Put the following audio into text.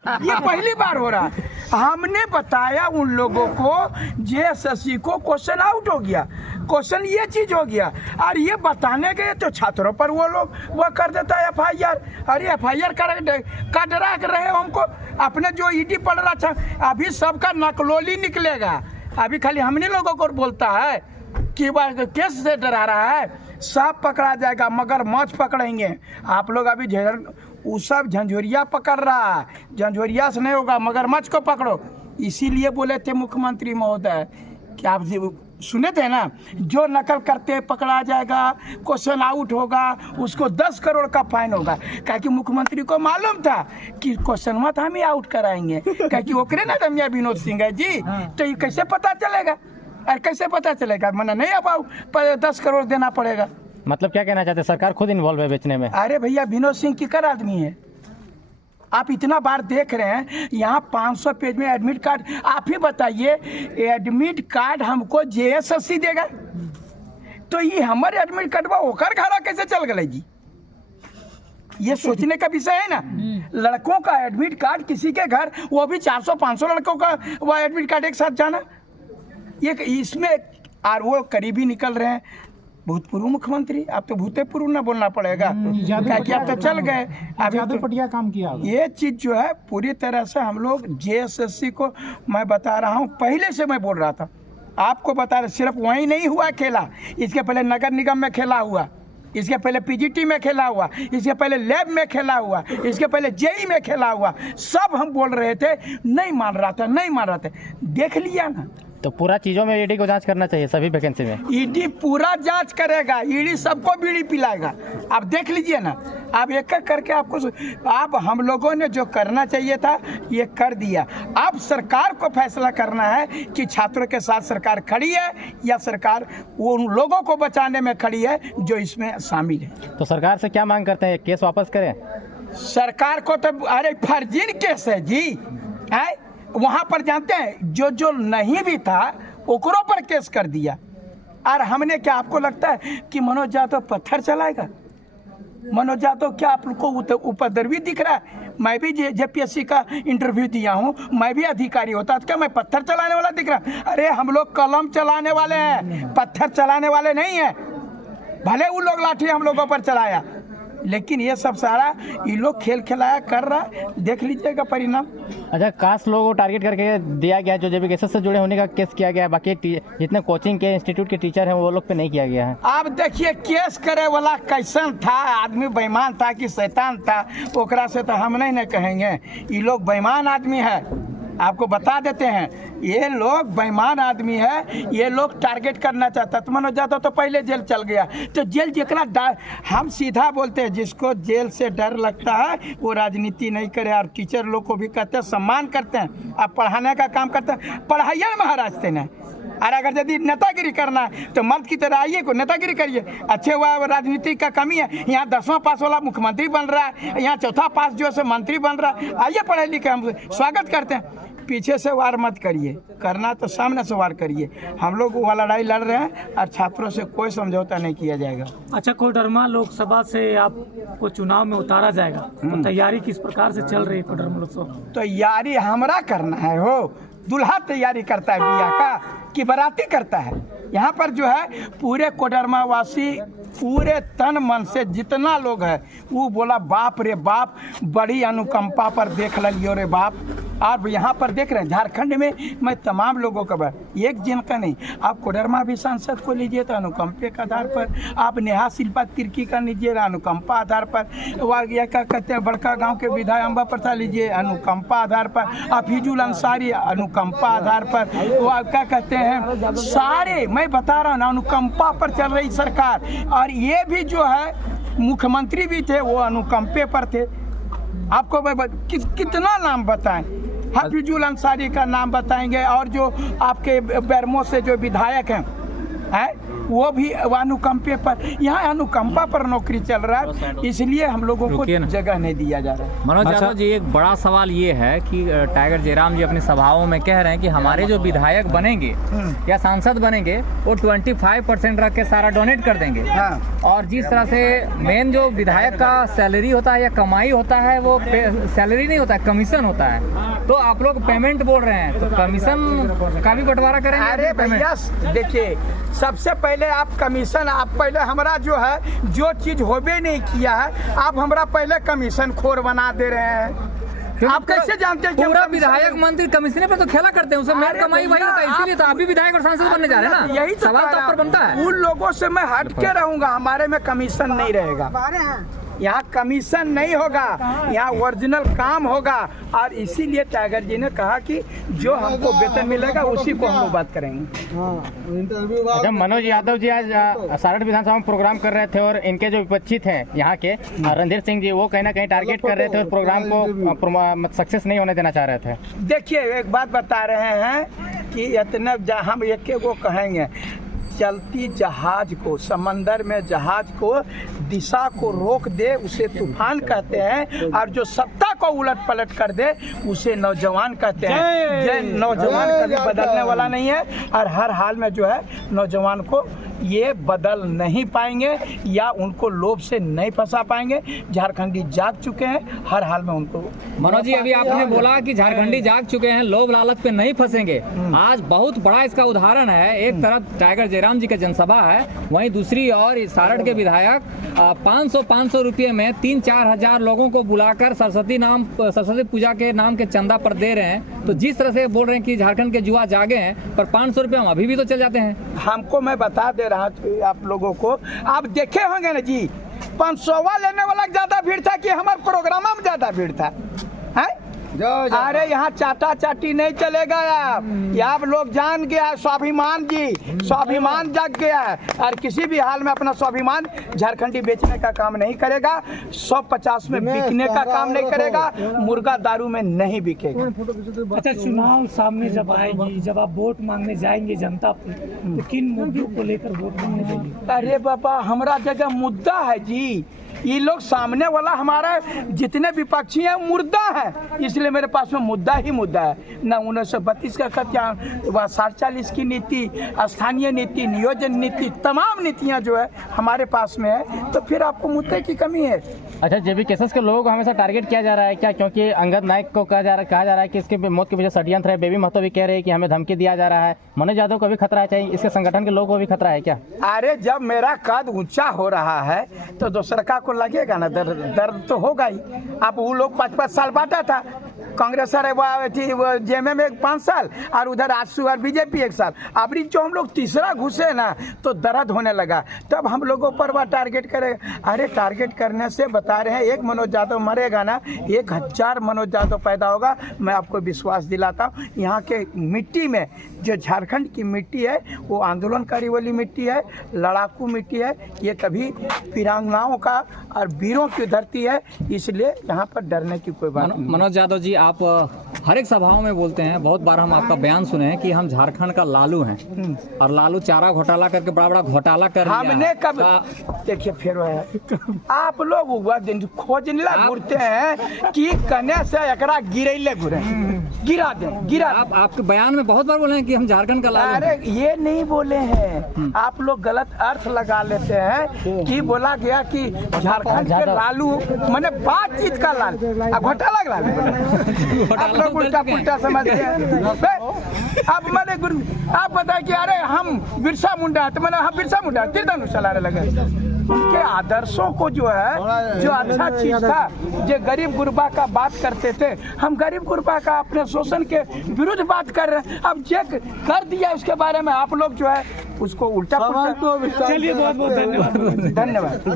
ये पहली बार हो रहा है। हमने बताया उन लोगों को, जेएसएससी को क्वेश्चन आउट हो गया, क्वेश्चन ये चीज हो गया, और ये बताने गए तो छात्रों पर वो लोग वो कर देता है एफआईआर। अरे एफआईआर का डरा रहे हो हमको, अपने जो ईडी पढ़ रहा था, अभी सबका नकलोली निकलेगा। अभी खाली हमने लोगों को बोलता है कि केस से डरा रहा है, सब पकड़ा जाएगा मगर मौज पकड़ेंगे। आप लोग अभी वो सब झंझोरिया पकड़ रहा है, झंझोरिया से नहीं होगा, मगरमच्छ को पकड़ो। इसीलिए बोले थे मुख्यमंत्री महोदय कि आप सुने थे ना, जो नकल करते पकड़ा जाएगा, क्वेश्चन आउट होगा, उसको 10 करोड़ का फाइन होगा। क्या कि मुख्यमंत्री को मालूम था कि क्वेश्चन मत हम ही आउट कराएंगे, क्या कि ओकरे ना रम्या विनोद सिंह है जी। तो ये कैसे पता चलेगा, और कैसे पता चलेगा, मना नहीं अब 10 करोड़ देना पड़ेगा। मतलब क्या कहना चाहते हैं, सरकार खुद इन्वॉल्व है बेचने में? अरे भैया, विनोद सिंह की कर आदमी है, आप इतना बार देख रहे हैं। यहाँ 500 पेज में एडमिट कार्ड, आप ही बताइए, एडमिट कार्ड हमको जेएसएससी देगा, तो ये हमारे एडमिट कार्ड ओकर घरा कैसे चल गए जी? ये सोचने का विषय है ना। लड़कों का एडमिट कार्ड किसी के घर, वो भी 400-500 लड़कों का वो एडमिट कार्ड एक साथ जाना, ये इसमें। और वो करीबी निकल रहे हैं भूतपूर्व मुख्यमंत्री। अब तो भूतेपूर्व ना बोलना पड़ेगा, क्या आप तो चल गए, अभी पटिया काम किया। ये चीज़ जो है पूरी तरह से हम लोग जेएसएससी को, मैं बता रहा हूँ, पहले से मैं बोल रहा था, आपको बता रहा, सिर्फ वहीं नहीं हुआ खेला, इसके पहले नगर निगम में खेला हुआ, इसके पहले पीजीटी में खेला हुआ, इसके पहले लैब में खेला हुआ, इसके पहले जेई में खेला हुआ। सब हम बोल रहे थे, नहीं मान रहा था, नहीं मान रहा था, देख लिया ना। तो पूरा चीज़ों में ईडी को जांच करना चाहिए, सभी वैकेंसी में ईडी पूरा जांच करेगा, ईडी सबको बीड़ी पिलाएगा। आप देख लीजिए ना, आप एक एक करके आपको, आप हम लोगों ने जो करना चाहिए था ये कर दिया। अब सरकार को फैसला करना है कि छात्रों के साथ सरकार खड़ी है या सरकार उन लोगों को बचाने में खड़ी है जो इसमें शामिल है। तो सरकार से क्या मांग करते हैं, केस वापस करें? सरकार को तो अरे फर्जी केस है जी, है वहाँ पर जानते हैं जो नहीं भी था ओकरों पर केस कर दिया। और हमने क्या, आपको लगता है कि मनोज यादव पत्थर चलाएगा? मनोज यादव क्या आप लोग को उपद्रवी दिख रहा है? मैं भी जेपीएससी का इंटरव्यू दिया हूँ, मैं भी अधिकारी होता तो क्या मैं पत्थर चलाने वाला दिख रहा? अरे हम लोग कलम चलाने वाले हैं, पत्थर चलाने वाले नहीं हैं। भले वो लोग लाठी हम लोगों पर चलाया, लेकिन ये सब सारा ये लोग खेल खिलाया कर रहा, देख लीजिएगा परिणाम। अच्छा, कास्ट लोगों को टारगेट करके दिया गया, जो जेबीकेएस से जुड़े होने का केस किया गया है, बाकी जितने कोचिंग के इंस्टीट्यूट के टीचर हैं वो लोग पे नहीं किया गया है। आप देखिए केस करे वाला कैसन था, आदमी बेईमान था कि शैतान था, ओकरा से तो हम नहीं कहेंगे। ये लोग बेईमान आदमी है, आपको बता देते हैं, ये लोग बेईमान आदमी है, ये लोग टारगेट करना चाहता। तो मनोज यादव तो पहले जेल चल गया, तो जेल जितना हम सीधा बोलते हैं, जिसको जेल से डर लगता है वो राजनीति नहीं करे। और टीचर लोग को भी कहते हैं, सम्मान करते हैं, आप पढ़ाने का काम करते हैं, पढ़ाइए महाराज ने। और अगर यदि नेतागिरी करना है तो मर्द की तरह आइए, को नेतागिरी करिए। अच्छे हुआ राजनीति का कमी है, यहाँ 10वां पास वाला मुख्यमंत्री बन रहा है, यहाँ 4था पास जो है मंत्री बन रहा है। आइए पढ़े लिखे, हम स्वागत करते हैं। पीछे से वार मत करिए, करना तो सामने से वार करिए। हम लोग वो लड़ाई लड़ रहे हैं और छात्रों से कोई समझौता नहीं किया जाएगा। अच्छा, कोडरमा लोकसभा से आपको चुनाव में उतारा जाएगा, तो तैयारी किस प्रकार से चल रही है कोडरमा लोकसभा? तैयारी हमरा करना है, हो दूल्हा तैयारी करता है बिया का कि बाराती करता है। यहाँ पर जो है पूरे कोडरमा वासी पूरे तन मन से जितना लोग है वो बोला बाप रे बाप, बड़ी अनुकंपा पर देख लियो रे बाप। आप यहाँ पर देख रहे हैं झारखंड में, मैं तमाम लोगों का एक जन का नहीं, आप कोडरमा भी सांसद को लीजिए तो अनुकंपे के आधार पर, आप नेहा शिल्पा तिर्की का लीजिए अनुकंपा आधार पर, क्या कहते हैं बड़का गांव के विधायक अम्बा प्रसाद लीजिए अनुकंपा आधार पर, आप हिजुल अंसारी अनुकंपा आधार पर, वो क्या कहते हैं सारे, मैं बता रहा हूँ अनुकंपा पर चल रही सरकार। और ये भी जो है मुख्यमंत्री भी थे वो अनुकंपे पर थे। आपको कितना नाम बताएं, हफीजुल अंसारी का नाम बताएंगे, और जो आपके बैरमो से जो विधायक हैं वो भी अनुकंपे पर, यहाँ अनुकंपा पर नौकरी चल रहा है, इसलिए हम लोगों को रुकिए ना। जगह नहीं दिया जा रहा है। मनोज यादव जी, एक बड़ा सवाल ये है कि टाइगर जयराम जी अपनी सभाओं में कह रहे हैं कि हमारे जो विधायक बनेंगे या सांसद बनेंगे वो 25% रख के सारा डोनेट कर देंगे। हाँ। और जिस तरह से मेन जो विधायक का सैलरी होता है या कमाई होता है वो सैलरी नहीं होता है, कमीशन होता है। तो आप लोग पेमेंट बोल रहे हैं, तो कमीशन का भी बंटवारा करेंगे? अरे भैया देखिए, सबसे पहले आप कमीशन, आप पहले हमारा जो है जो चीज होबे नहीं किया है आप हमारा पहले कमीशन खोर बना दे रहे हैं। आप कैसे जानते हैं कि पूरा हम विधायक मंत्री कमीशन पर तो खेला करते हैं, उसमें मेन अरे कमाई वही भैया, होता है, इसीलिए तो आप भी विधायक और सांसद बनने जा रहे हैं ना। यही तो सवाल कह तो रहा आप पर बनता हूं। है। उन लोगों से मैं हट के रहूंगा, हमारे में कमीशन नहीं रहेगा, यहाँ कमीशन नहीं होगा, यहाँ ओरिजिनल काम होगा। और इसीलिए टाइगर जी ने कहा कि जो हमको वेतन मिलेगा उसी को हम लोग बात करेंगे। जब मनोज यादव जी आज सारठ विधानसभा में प्रोग्राम कर रहे थे और इनके जो विपक्षी थे यहाँ के रणधीर सिंह जी, वो कहीं ना कहीं टारगेट कर रहे थे और प्रोग्राम को सक्सेस नहीं होने देना चाह रहे थे। देखिए, एक बात बता रहे हैं कि इतने हम एक को कहेंगे, चलती जहाज को, समंदर में जहाज को दिशा को रोक दे उसे तूफान कहते हैं, और जो सत्ता को उलट पलट कर दे उसे नौजवान कहते हैं। ये नौजवान कभी बदलने वाला नहीं है, और हर हाल में जो है नौजवान को ये बदल नहीं पाएंगे या उनको लोभ से नहीं फंसा पाएंगे। झारखंडी जाग चुके हैं, हर हाल में उनको। मनोज जी, अभी आपने बोला कि झारखंडी जाग चुके हैं, लोभ लालच पे नहीं फंसेंगे। आज बहुत बड़ा इसका उदाहरण है। एक तरफ टाइगर जयराम जी का जनसभा है, वहीं दूसरी ओर सारठ के विधायक 500 रुपये में 3-4 हजार लोगों को बुलाकर सरस्वती पूजा के नाम के चंदा पर दे रहे हैं। तो जिस तरह से बोल रहे हैं कि झारखंड के जुआ जागे हैं, पर 500 रुपये हम अभी भी तो चल जाते हैं। हमको मैं बता दे रहा हूं आप लोगों को, आप देखे होंगे ना जी, 500 लेने वाला ज्यादा भीड़ था कि हमारे प्रोग्राम में ज्यादा भीड़ था, है? अरे यहाँ चाटा चाटी नहीं चलेगा। आप लोग जान गया, स्वाभिमान जी, स्वाभिमान जाग गया है, और किसी भी हाल में अपना स्वाभिमान झारखंडी बेचने का काम नहीं करेगा, 150 में बिकने का काम नहीं करेगा, मुर्गा दारू में नहीं बिकेगा। अच्छा, चुनाव सामने जब आएगी, जब आप वोट मांगने जाएंगे जनता पे, तो किन मुद्दों को लेकर वोट मांगने जाएंगे? अरे बाबा, हमारा जगह मुद्दा है जी। ये लोग सामने वाला हमारा जितने विपक्षी हैं मुर्दा है, इसलिए मेरे पास में मुद्दा ही मुद्दा है। न 1932 का खत्यान, 47 की नीति, स्थानीय नीति, नियोजन नीति, तमाम नीतियां जो है हमारे पास में है, तो फिर आपको मुद्दे की कमी है। अच्छा, जेबी केसेस के लोगों को हमेशा टारगेट किया जा रहा है क्या? क्योंकि अंगद नायक को कहा जा रहा है कि इसके मौत के पीछे षड्यंत्र है। बेबी महतो भी कह रहे हैं कि हमें धमकी दिया जा रहा है। मनोज यादव को भी खतरा है, चाहिए इसके संगठन के लोगों को भी खतरा है क्या? अरे जब मेरा कद ऊंचा हो रहा है तो दूसरा का को लगेगा ना, दर्द तो होगा ही। अब वो लोग 5-5 साल बांटा था, कांग्रेस वो जेएमएम में 5 साल, और उधर आजसू और बीजेपी 1 साल। अब जो हम लोग तीसरा घुसे ना तो दर्द होने लगा, तब हम लोगों पर वह टारगेट करेगा। अरे टारगेट करने से बता रहे हैं, एक मनोज यादव मरेगा ना, 1000 मनोज यादव पैदा होगा। मैं आपको विश्वास दिलाता हूँ, यहाँ के मिट्टी में, जो झारखंड की मिट्टी है वो आंदोलनकारी वाली मिट्टी है, लड़ाकू मिट्टी है। ये कभी वीरांगनाओं का और वीरों की धरती है, इसलिए यहाँ पर डरने की कोई बात नहीं। मनोज यादव जी, आप हर एक सभाओं में बोलते हैं, बहुत बार हम आपका बयान सुने हैं कि हम झारखंड का लालू हैं, और लालू चारा घोटाला करके बड़ा बड़ा घोटाला कर लिया। हमने कब देखिए, फिर आप लोग वह दिन खोजने घूरते हैं कि कने से एकरा गिरैले घुरे, गिरा दे। आपके बयान में बहुत बार बोले हैं कि हम झारखंड का लालू। अरे ये नहीं बोले हैं, आप लोग गलत अर्थ लगा लेते हैं कि बोला गया कि झारखंड के लालू मैंने बातचीत का लाल, घोटाला का लाल। आप लोग उल्टा पुल्टा समझते हैं। अब मैंने आप बताए कि अरे हम बिरसा मुंडा, तो मैंने हम बिरसा मुंडा तीर्थनुष चलाने लगे। उनके आदर्शों को जो है, जो अच्छा चीज था, जो गरीब गुरबा का बात करते थे, हम गरीब गुरबा का अपने शोषण के विरुद्ध बात कर रहे हैं। अब जो कर दिया उसके बारे में आप लोग जो है उसको उल्टा पुल्टा। चलिए, बहुत बहुत धन्यवाद। धन्यवाद।